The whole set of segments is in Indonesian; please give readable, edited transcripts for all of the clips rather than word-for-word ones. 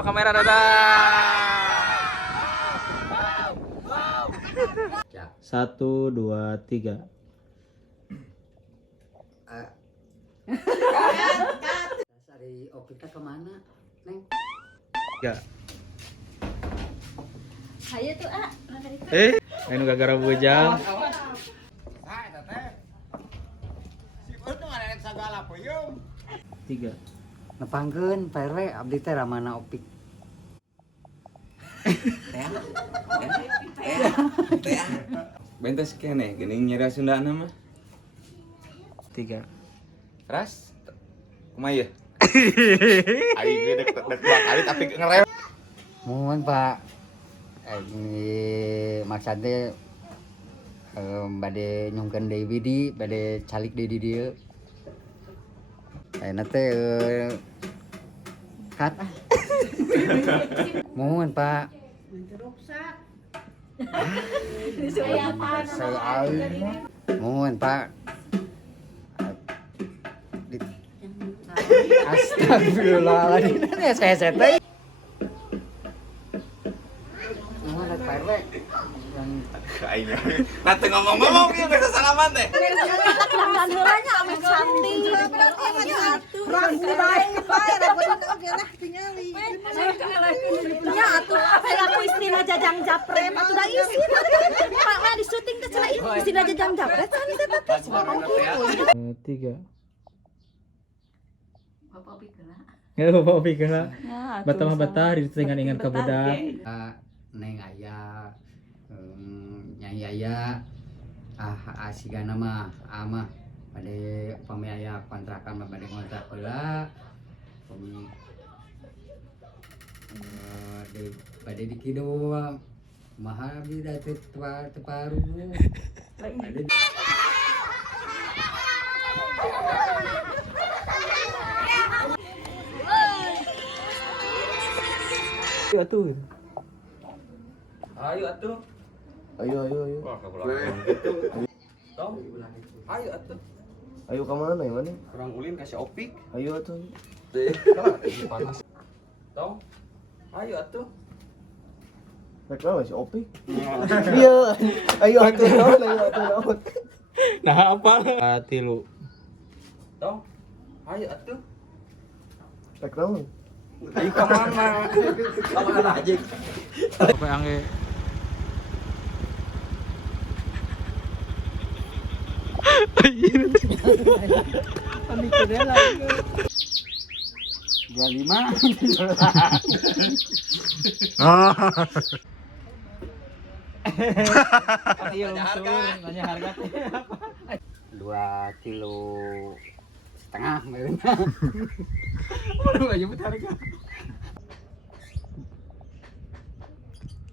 Kamera dadah. 1, 2, 3. Dari Opika kemana, Neng? 3. Hayu tuh Anu gara-gara bujang. Tiga. Nepangkeun Pak RW abdi teh ramana Opik. Bentes kene, geuning nyeri Sundana mah. 3. Ras. Kumaha ieu? Aing ge dek kali tapi ngerew. Mohon Pak. Maksudnya bade nyungkeun DVD, bade calik di dieu. Ayeuna teh kat. Mohon Pak. Mohon Pak. Astagfirullahaladzim. Ini saya teh. Mohon Pak RW. Aing. Nah teu ngomong-ngomong ieu geus salaman teh. Pelanggan heulanya ame cantik. Nya atuh aku istrina Jajang Japret atuh da isi. Pak mah di syuting teh cenah istrina Jajang Japret can teh teh. 3. Bapak pikirna. Ya Bapak pikirna. Batah di tengan-ingan ka budak. Neng aya Nyai aya asigana mah amah bade pami aya kontrakan mah bade ngontrak heula pami bade di kido mahal abdi da teu paru bade Ayo atuh. Ayo atuh. Ayo. Wah, kabulak gitu. Tong. Ayo atuh. Ayo ke mana ya mana? Kurang ulin kasih Opik. Ayo atuh. Panas. Tong. Ayo atuh. Rek naon si Opik? Iya. Ayo atuh naon. Nah apa? 3. Tong. Ayo atuh. Rek naon? Ayo ke mana? Ka mana aja? Apa yang ge? mikirnya lagi 25. Iya nanya harga teh. 2,5 kilo meureun. Waduh enggak nyebut harga.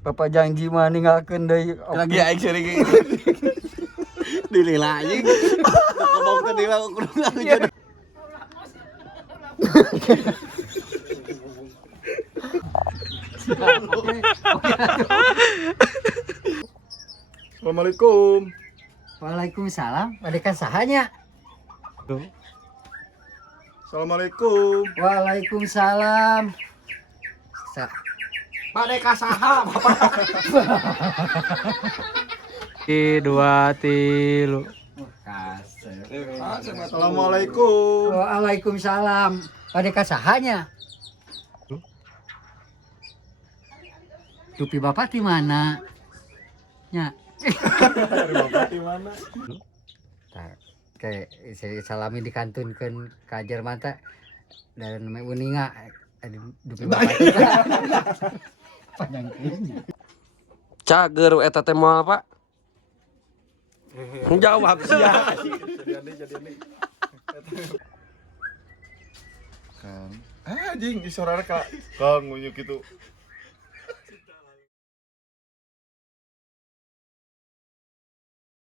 Bapak janji mah ninggalkeun deui Lagi aing sering gitu. Dilila anjing. Ngomong teh dilila kudu ngajudan. Assalamualaikum. Waalaikumsalam. Bade ka sahanya? Assalamualaikum. Waalaikumsalam. Bade ka saha, Bapak? 2, 3. Assalamualaikum. Waalaikumsalam. Bade ka sahanya? Dupi Bapak di mana? Nya. Bapak di mana? Kayak saya salami dikantunkeun ka Jerman teh dan uninga dupi Bapak. Panjang kayaknya. Cager eta teh moal, Pak. Jawab sia. Jadian. Kan. Anjing isorana Kang ngunyuk gitu.